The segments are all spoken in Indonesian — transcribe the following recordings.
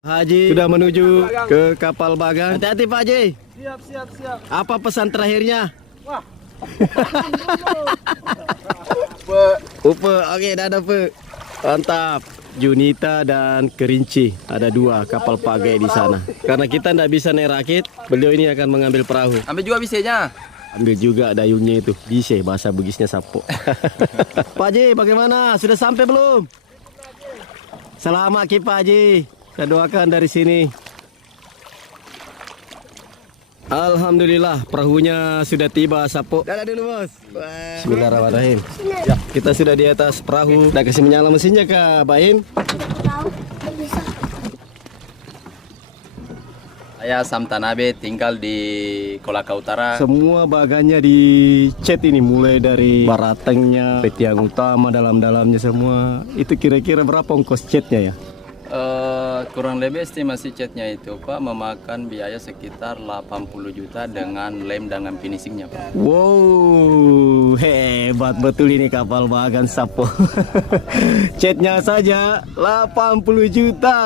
Haji sudah menuju ke kapal Bagan. Hati-hati Pak Haji. Siap. Apa pesan terakhirnya? Wah. Upe, oke, dadah Pe. Mantap. Junita dan Kerinci, ada dua kapal pagai di sana. Karena kita tidak bisa naik rakit, beliau ini akan mengambil perahu. Ambil juga bisanya. Ambil juga dayungnya itu. Bisa bahasa Bugisnya sapo. Pak Haji, bagaimana? Sudah sampai belum? Selamat Ki Pak Haji. Saya doakan dari sini. Alhamdulillah, perahunya sudah tiba, Sapo. Dadah dulu, Bos. Bismillahirrahmanirrahim. Ya, kita sudah di atas perahu. Udah kasih menyala mesinnya, Kak Baim. Saya Sam Tanabe, tinggal di Kolaka Utara. Semua bagannya dicat ini, mulai dari baratengnya, petiang utama, dalam-dalamnya semua. Itu kira-kira berapa ongkos catnya ya? Kurang lebih estimasi catnya itu Pak memakan biaya sekitar 80 juta dengan lem dengan finishingnya Pak. Wow, hebat betul ini kapal Bagan Sapo. Catnya saja 80 juta.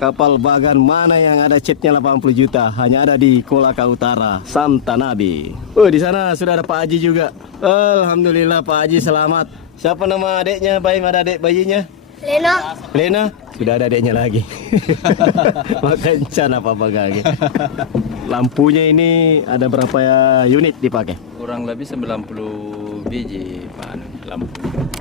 Kapal Bagan mana yang ada catnya 80 juta? Hanya ada di Kolaka Utara, Sam Tanabe. Di sana sudah ada Pak Haji juga. Alhamdulillah Pak Haji selamat. Siapa nama adiknya? Baim, ada adik bayinya? Lena, sudah ada adiknya lagi. Makan can apa bagage. Lampunya ini ada berapa ya unit dipakai? Kurang lebih 90 biji Pak lampu.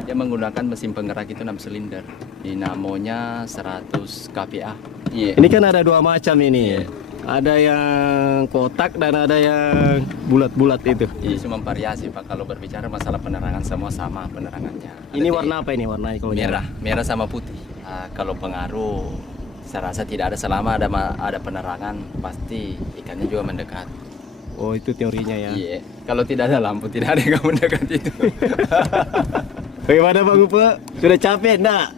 Dia menggunakan mesin penggerak itu 6 silinder. Dinamonya 100 kPa. Iya. Ini kan ada dua macam ini. Ada yang kotak dan ada yang bulat-bulat itu. Ini cuma variasi Pak. Kalau berbicara masalah penerangan semua sama penerangannya. Ini warna apa ini warnanya kalau merah sama putih. Kalau pengaruh, saya rasa tidak ada selama ada penerangan pasti ikannya juga mendekat. Oh itu teorinya ya? Iya. Kalau tidak ada lampu tidak ada yang mendekat itu. Bagaimana Bang Upe? Sudah capek enggak?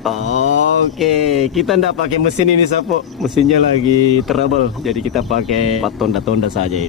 Oke, kita ndak pakai mesin ini Sapo. Mesinnya lagi trouble, jadi kita pakai 4 tonda-tonda saja.